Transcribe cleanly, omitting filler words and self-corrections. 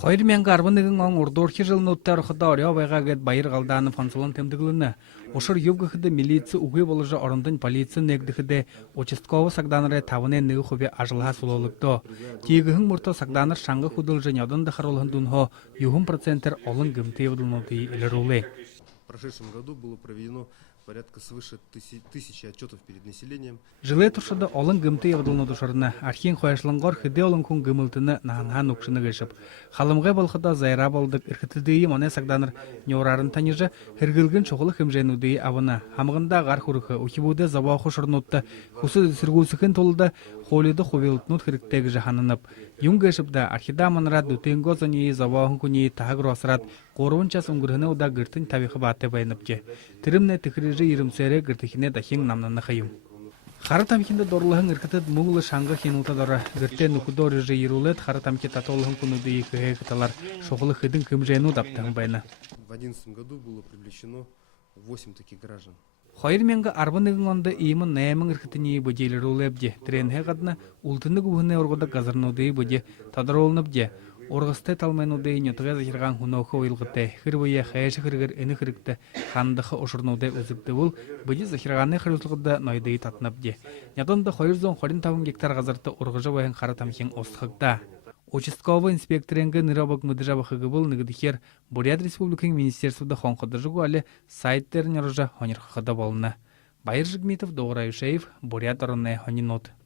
2010 он урдуурхи жылнууттар худа орёбайга гэд баяр галдааны фонцолон тэмдэглэнэ. Ушар юбгэхэдэ милиц үгэбэ болжа орондон полиц нэгдэхэдэ участково сагдаанарай 5.1% ажлаа сулуулагдо. Тигэхэн мөртө сагдаанар шанга хүдэлдэг нёдон дахаруулхан дүнхо 9% олон гэмтэйвдлнуудыг илэрүүлээ. В прошедшем году было проведено порядка свыше 1000 отчетов перед населением. Жилээ туршид олон гэмтэй явдалнууд ушарна архийн хойшлонгоор хэдэ олон хүн гэмэлтэнэ наһа нүкшнэг эшэп халамгай болоходоо зайра болдог эрхтэлдэй манай сагдаанар нёрарын таныжа хэрэгэлгэн чухал хэмжээнүүдийг авна хамганда гар хүрэх үгэбэ заваах шорнуудта хүсэл сэргүүлсэхэн тулд хуулиин хувилтнууд хэрэгтэй гэж хананап юнгэшбдэ архида манарад дүтэнгөө зөний заваахан хүний таһагросраад 3 час өнгөрхнө удаа гэртэн тавих баатай байнапжээ тэрэмнэ тэхрэж ирэмсэрэ гэртэхнэ дахин намнанах юм хар тамхинд дурлахан эрхэтэд мөнгө шанга хинутадара гэртэ нүхдөр ирүүлээд хар тамхи татуулхан хүнүүдийг хээх талаар шухал хэдэн хэмжээнүүд автан байна. В 2011 году было привлечено 8 таких граждан. 2011 онд ийм 8 эрхтний бүжийлрүүлэбжээ. Тэрэнхэ гадна ултнэг бүхнээ ургудаг газарнуудыг бүжи тодруулнабжээ. Ургастай талмайнуудыг нётгай захиргаан хүнөөхө уйлгатай хэрвээ хайш хэрэгэр энэ хэрэгтэй хандах ушурнуудыг үзэгдэвэл бүжи захиргааны хариуцлагад ноёдыг татнабжээ. Нядонд 225 гектар газарт ургажа байхын хар тамхин устгагдаа. Участково инспекторинг нэрабаг мэдэжабахыгыбыл нэгдэхэр Буряад Республикын министерствда хонходожгу але сайттер няржа хонирхахада болна. Баяр Жигмитов, Буряад Республикын Дотоодын.